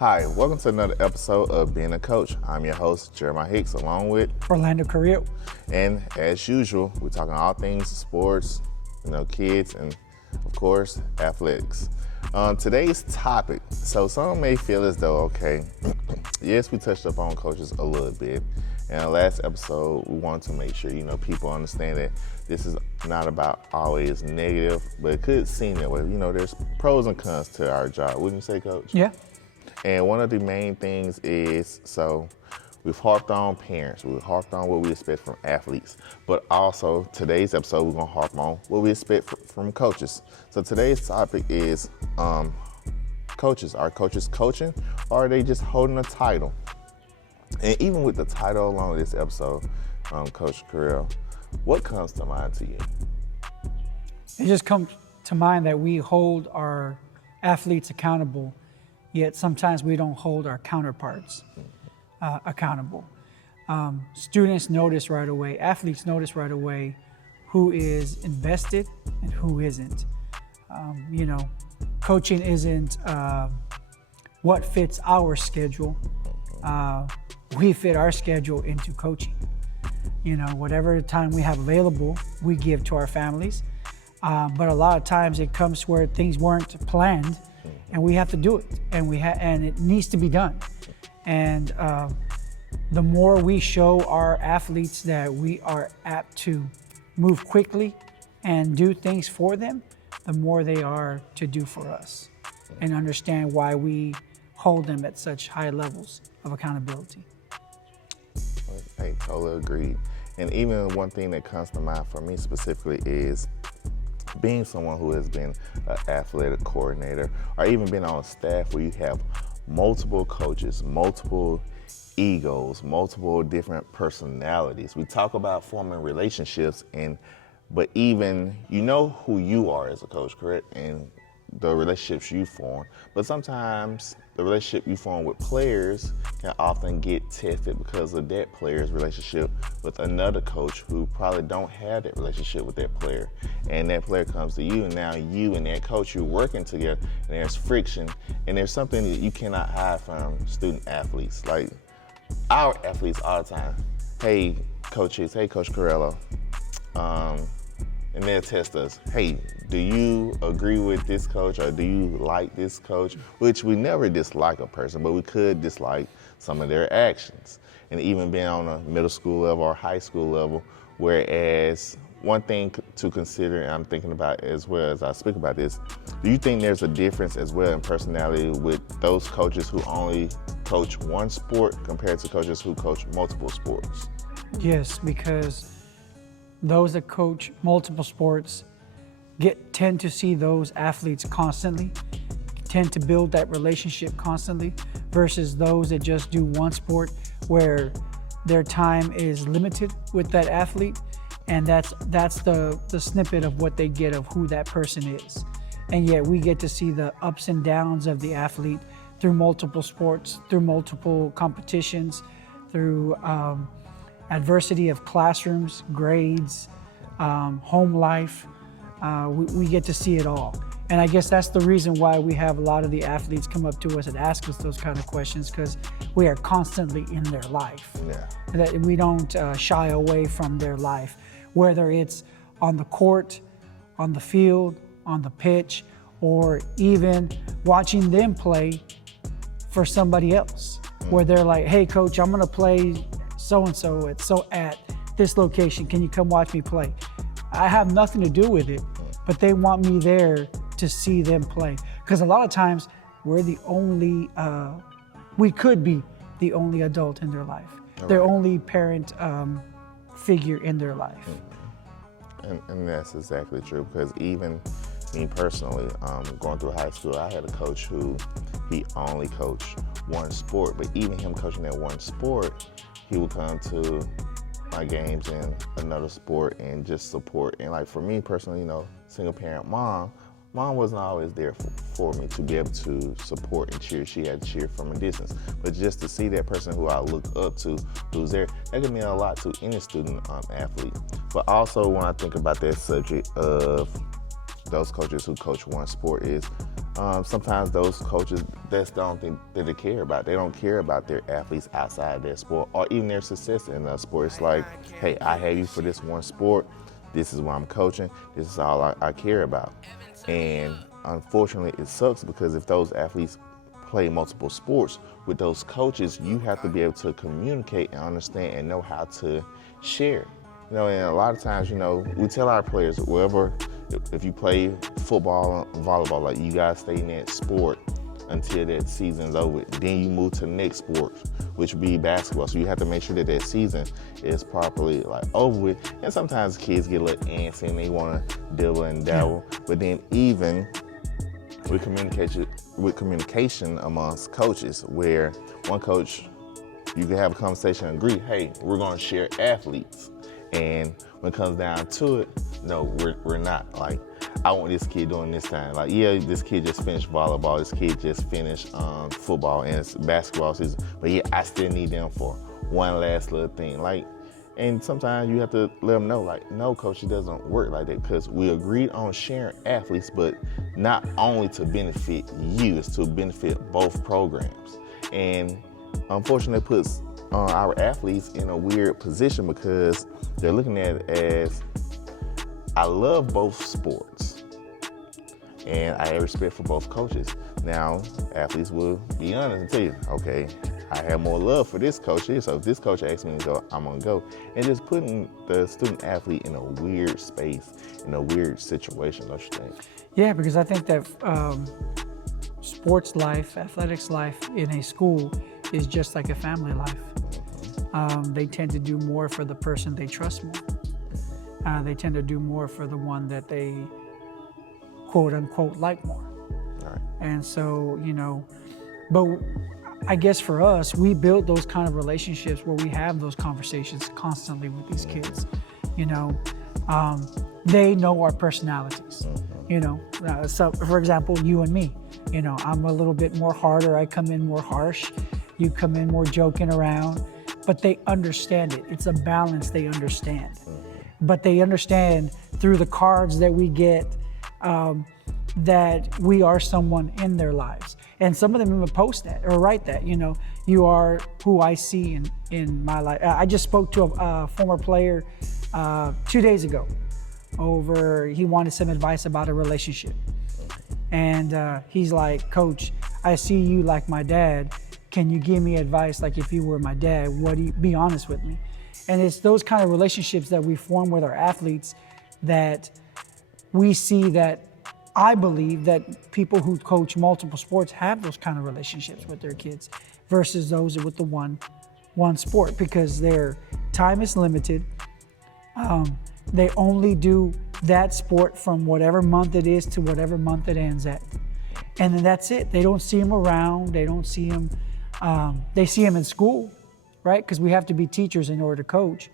Hi, welcome to another episode of Being a Coach. I'm your host, Jeremiah Hicks, along with Orlando Carrillo. And as usual, we're talking all things sports, kids, and of course, athletics. Today's topic, so some may feel as though, okay, yes, we touched up on coaches a little bit. In the last episode, we wanted to make sure, people understand that this is not about always negative, but it could seem that way. There's pros and cons to our job. Wouldn't you say, Coach? Yeah. And one of the main things is, we've harped on parents, we've harped on what we expect from athletes, but also today's episode, we're gonna harp on what we expect from coaches. So today's topic is coaches. Are coaches coaching, or are they just holding a title? And even with the title along this episode, Coach Carrillo, what comes to mind to you? It just comes to mind that we hold our athletes accountable, yet sometimes we don't hold our counterparts accountable. Students notice right away, athletes notice right away who is invested and who isn't. Coaching isn't what fits our schedule. We fit our schedule into coaching. Whatever time we have available, we give to our families. But a lot of times it comes where things weren't planned, and we have to do it, and it needs to be done. And the more we show our athletes that we are apt to move quickly and do things for them, the more they are to do for us, and understand why we hold them at such high levels of accountability. I totally agree. And even one thing that comes to mind for me specifically is being someone who has been an athletic coordinator, or even been on a staff where you have multiple coaches, multiple egos, multiple different personalities. We talk about forming relationships, but even you know who you are as a coach, correct? And the relationships you form, but sometimes the relationship you form with players can often get tested because of that player's relationship with another coach who probably don't have that relationship with that player. And that player comes to you, and now you and that coach, you're working together, and there's friction, and there's something that you cannot hide from student athletes. Like our athletes all the time, hey, coaches, hey, Coach Carrillo, and they'll test us, hey, do you agree with this coach, or do you like this coach? Which we never dislike a person, but we could dislike some of their actions. And even being on a middle school level or high school level, whereas one thing to consider, and I'm thinking about as well as I speak about this, do you think there's a difference as well in personality with those coaches who only coach one sport compared to coaches who coach multiple sports? Yes, because those that coach multiple sports tend to see those athletes constantly, tend to build that relationship constantly, versus those that just do one sport where their time is limited with that athlete, and that's the snippet of what they get of who that person is. And yet we get to see the ups and downs of the athlete through multiple sports, through multiple competitions, through adversity of classrooms, grades, home life. We get to see it all. And I guess that's the reason why we have a lot of the athletes come up to us and ask us those kind of questions, because we are constantly in their life. Yeah. That we don't shy away from their life, whether it's on the court, on the field, on the pitch, or even watching them play for somebody else, where they're like, hey, coach, I'm gonna play so-and-so at this location. Can you come watch me play? I have nothing to do with it, but they want me there to see them play. Because a lot of times we're the only, we could be the only adult in their life, their only parent figure in their life. And that's exactly true, because even me personally, going through high school, I had a coach who he only coached one sport, but even him coaching that one sport, he would come to my games in another sport and just support. And like for me personally, single parent mom wasn't always there for me to be able to support and cheer. She had to cheer from a distance. But just to see that person who I look up to, who's there, that can mean a lot to any student athlete. But also when I think about that subject of those coaches who coach one sport is, sometimes those coaches, that's the only thing that they care about. They don't care about their athletes outside their sport or even their success in the sport. It's like, hey, I have you for this one sport. This is what I'm coaching. This is all I care about. And unfortunately, it sucks because if those athletes play multiple sports with those coaches, you have to be able to communicate and understand and know how to share. And a lot of times, we tell our players, wherever, if you play football, volleyball, like you gotta stay in that sport until that season's over. Then you move to the next sport, which would be basketball. So you have to make sure that that season is properly over with. And sometimes kids get a little antsy and they wanna dibble and dabble. But then even with communication amongst coaches, where one coach, you can have a conversation and agree, hey, we're gonna share athletes. And when it comes down to it, no, we're not. Like, I want this kid doing this time. Like, yeah, this kid just finished volleyball, this kid just finished football and it's basketball season, but yeah, I still need them for one last little thing. Like, and sometimes you have to let them know, like, no, coach, it doesn't work like that, because we agreed on sharing athletes, but not only to benefit you, it's to benefit both programs. And unfortunately, it puts our athletes in a weird position because they're looking at it as, I love both sports and I have respect for both coaches. Now, athletes will be honest and tell you, okay, I have more love for this coach here, so if this coach asks me to go, I'm gonna go. And just putting the student athlete in a weird space, in a weird situation, don't you think? Yeah, because I think that sports life, athletics life in a school is just like a family life. They tend to do more for the person they trust more. They tend to do more for the one that they quote unquote like more. All right. And so, but I guess for us, we build those kind of relationships where we have those conversations constantly with these kids. They know our personalities. So for example, you and me, I'm a little bit more harder. I come in more harsh. You come in more joking around. But they understand it. It's a balance they understand. But they understand through the cards that we get that we are someone in their lives. And some of them even post that or write that, you are who I see in my life. I just spoke to a former player 2 days ago he wanted some advice about a relationship. And he's like, Coach, I see you like my dad. Can you give me advice like if you were my dad? Be honest with me? And it's those kind of relationships that we form with our athletes that we see that I believe that people who coach multiple sports have those kind of relationships with their kids versus those with the one sport, because their time is limited. They only do that sport from whatever month it is to whatever month it ends at. And then that's it. They don't see them around. They don't see them. They see them in school, right? Because we have to be teachers in order to coach.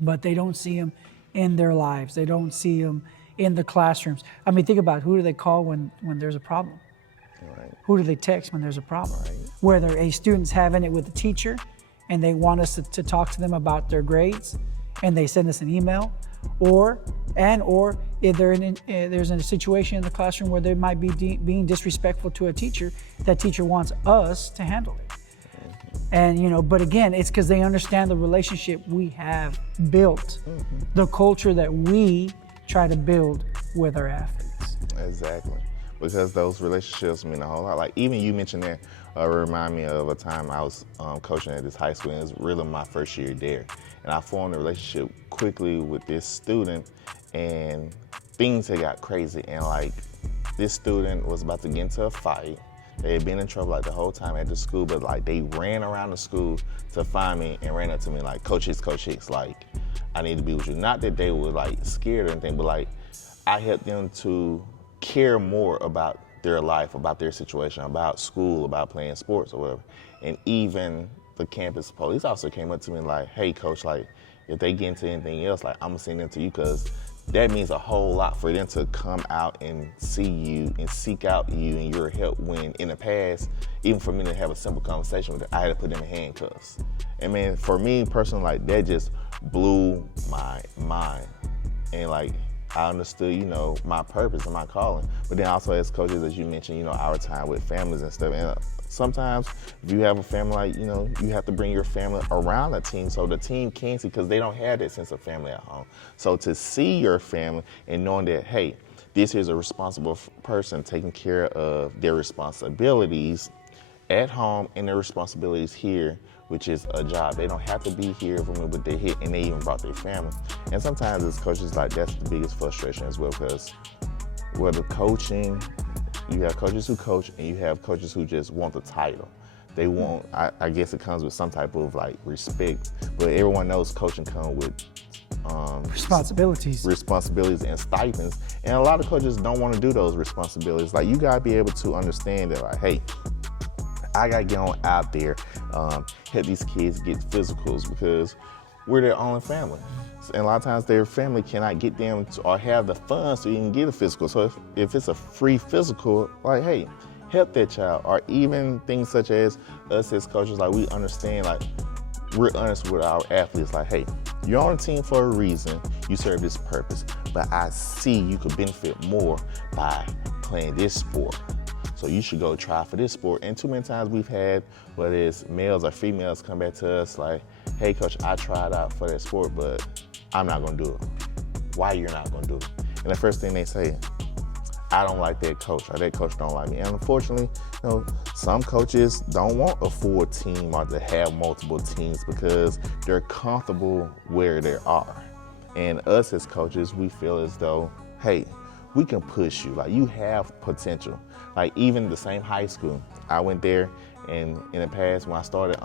But they don't see them in their lives. They don't see them in the classrooms. I mean, think about who do they call when there's a problem? Right. Who do they text when there's a problem? Right. Whether a student's having it with a teacher and they want us to talk to them about their grades and they send us an email, or if there's a situation in the classroom where they might be being disrespectful to a teacher, that teacher wants us to handle it. And but again, it's because they understand the relationship we have built, the culture that we try to build with our athletes. Exactly, because those relationships mean a whole lot. Like even you mentioned that, remind me of a time I was coaching at this high school, and it was really my first year there. And I formed a relationship quickly with this student, and things had got crazy. And like, this student was about to get into a fight. They had been in trouble like the whole time at the school, but like they ran around the school to find me and ran up to me like, Coach Hicks, like, I need to be with you. Not that they were like scared or anything, but like, I helped them to care more about their life, about their situation, about school, about playing sports or whatever. And even the campus police officer came up to me like, hey, Coach, like, if they get into anything else, like, I'm gonna send them to you, because that means a whole lot for them to come out and see you and seek out you and your help, when in the past, even for me to have a simple conversation with them, I had to put them in handcuffs. And man, for me personally, like, that just blew my mind. And like, I understood, my purpose and my calling. But then also as coaches, as you mentioned, our time with families and stuff. And sometimes if you have a family, like, you have to bring your family around the team so the team can see, because they don't have that sense of family at home. So to see your family and knowing that, hey, this is a responsible person taking care of their responsibilities at home and their responsibilities here, which is a job. They don't have to be here for me, but they're here and they even brought their family. And sometimes as coaches, like, that's the biggest frustration as well, because whether coaching, you have coaches who coach and you have coaches who just want the title. They want, I guess it comes with some type of like respect, but everyone knows coaching comes with responsibilities and stipends. And a lot of coaches don't want to do those responsibilities. Like, you gotta be able to understand that, like, hey, I gotta get on out there, help these kids get physicals, because we're their only family. And a lot of times their family cannot get them to, or have the funds to even get a physical. So if it's a free physical, like, hey, help that child. Or even things such as us as coaches, like, we understand, like, we're honest with our athletes, like, hey, you're on a team for a reason, you serve this purpose, but I see you could benefit more by playing this sport. So you should go try for this sport. And too many times we've had, whether it's males or females, come back to us like, hey coach, I tried out for that sport, but I'm not gonna do it. Why you're not gonna do it? And the first thing they say, I don't like that coach, or that coach don't like me. And unfortunately, some coaches don't want a full team or to have multiple teams because they're comfortable where they are. And us as coaches, we feel as though, hey, we can push you. Like, you have potential. Like, even the same high school, I went there, and in the past, when I started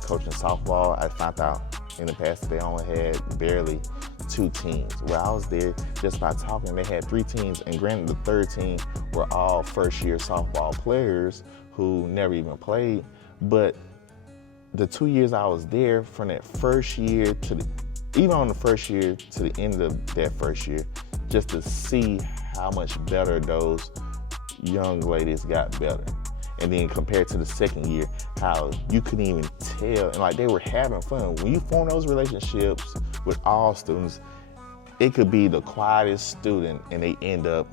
coaching softball, I found out in the past that they only had barely 2 teams. Well, I was there just by talking, they had 3 teams, and granted, the third team were all first-year softball players who never even played. But the 2 years I was there, from that first year to even on the first year to the end of that first year, just to see how much better those young ladies got better. And then compared to the second year, how you couldn't even tell, and like, they were having fun. When you form those relationships with all students, it could be the quietest student and they end up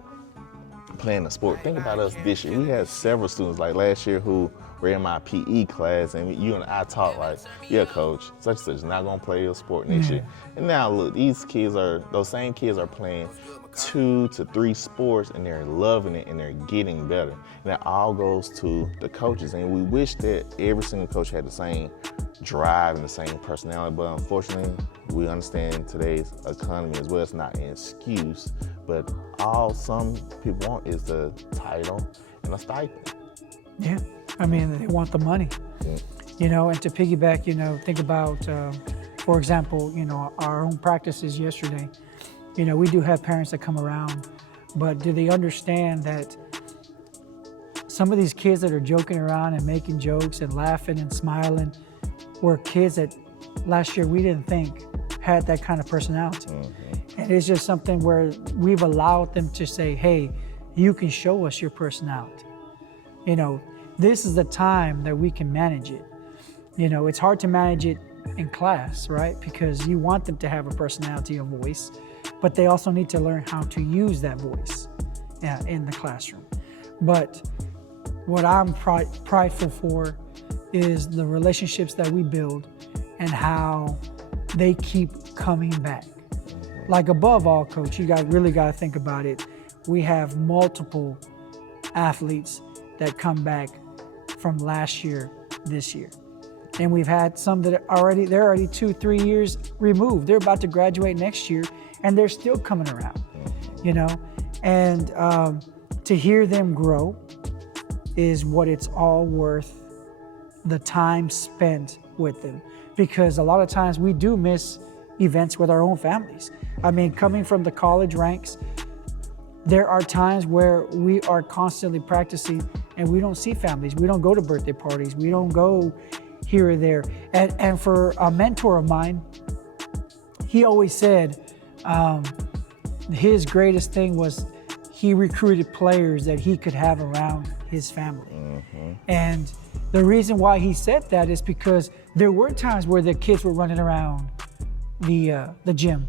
playing the sport. Think about us this year. We had several students like last year who were in my PE class, and you and I talked like, yeah, coach, such and such is not gonna play your sport next year. And now look, those same kids are playing 2 to 3 sports, and they're loving it and they're getting better. And that all goes to the coaches. And we wish that every single coach had the same drive and the same personality, but unfortunately, we understand today's economy as well. It's not an excuse, but all some people want is the title and a stipend. Yeah, I mean, they want the money. And to piggyback, think about, for example, our own practices yesterday. We do have parents that come around, but do they understand that some of these kids that are joking around and making jokes and laughing and smiling were kids that last year we didn't think had that kind of personality. And it's just something where we've allowed them to say, hey, you can show us your personality. This is the time that we can manage it. It's hard to manage it in class, right? Because you want them to have a personality, a voice, but they also need to learn how to use that voice in the classroom. But what I'm prideful for is the relationships that we build and how they keep coming back. Like, above all, coach, you really got to think about it. We have multiple athletes that come back from last year, this year. And we've had some that they're already 2-3 years removed. They're about to graduate next year and they're still coming around, And to hear them grow is what it's all worth, the time spent with them. Because a lot of times we do miss events with our own families. I mean, coming from the college ranks, there are times where we are constantly practicing and we don't see families. We don't go to birthday parties. We don't go here or there. And for a mentor of mine, he always said his greatest thing was he recruited players that he could have around his family. And the reason why he said that is because there were times where the kids were running around the gym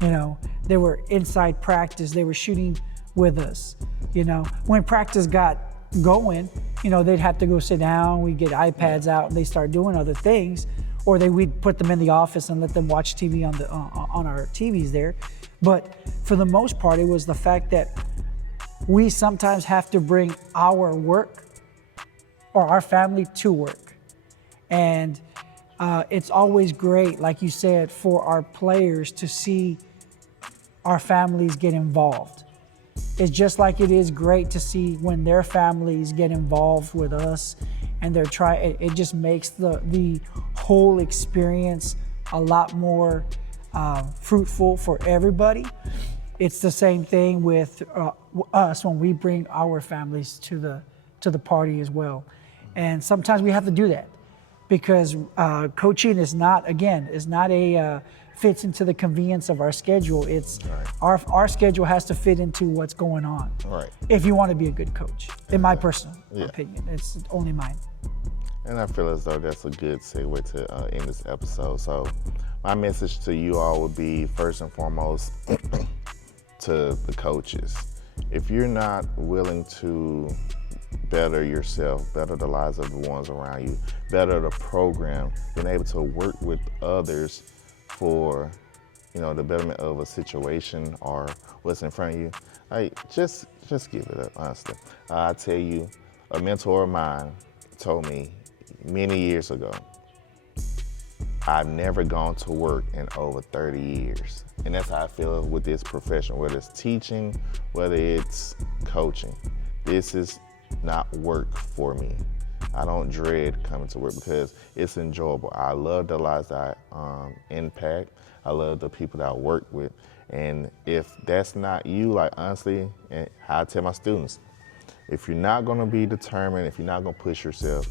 You know, they were inside practice. They were shooting with us. You know, when practice got going, you know, they'd have to go sit down. We'd get iPads out and they start doing other things, or we'd put them in the office and let them watch TV on our TVs there. But for the most part, it was the fact that we sometimes have to bring our work or our family to work. And it's always great, like you said, for our players to see our families get involved. It's just like it is great to see when their families get involved with us and they're trying, it just makes the whole experience a lot more fruitful for everybody. It's the same thing with us when we bring our families to the party as well. And sometimes we have to do that because coaching is not a fits into the convenience of our schedule. It's our schedule has to fit into what's going on. Right. If you want to be a good coach, in my personal opinion, it's only mine. And I feel as though that's a good segue to end this episode. So my message to you all would be, first and foremost, to the coaches. If you're not willing to better yourself, better the lives of the ones around you, better the program, being able to work with others for, you know, the betterment of a situation or what's in front of you, like just give it up, honestly. I tell you, a mentor of mine told me many years ago, I've never gone to work in over 30 years. And that's how I feel with this profession, whether it's teaching, whether it's coaching. This is not work for me. I don't dread coming to work because it's enjoyable. I love the lives that I impact. I love the people that I work with. And if that's not you, like honestly, and how I tell my students, if you're not gonna be determined, if you're not gonna push yourself,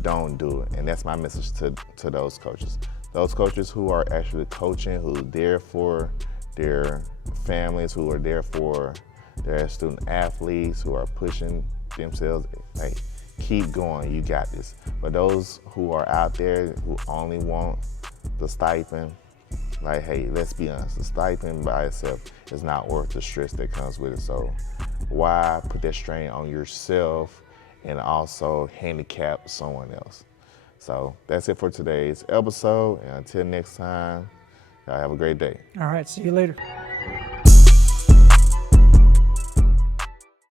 don't do it. And that's my message to those coaches. Those coaches who are actually coaching, who are there for their families, who are there for their student athletes, who are pushing themselves, hey, keep going, you got this. But those who are out there who only want the stipend, like, hey, let's be honest, the stipend by itself is not worth the stress that comes with it. So why put that strain on yourself and also handicap someone else? So that's it for today's episode. And until next time, y'all have a great day. All right, see you later.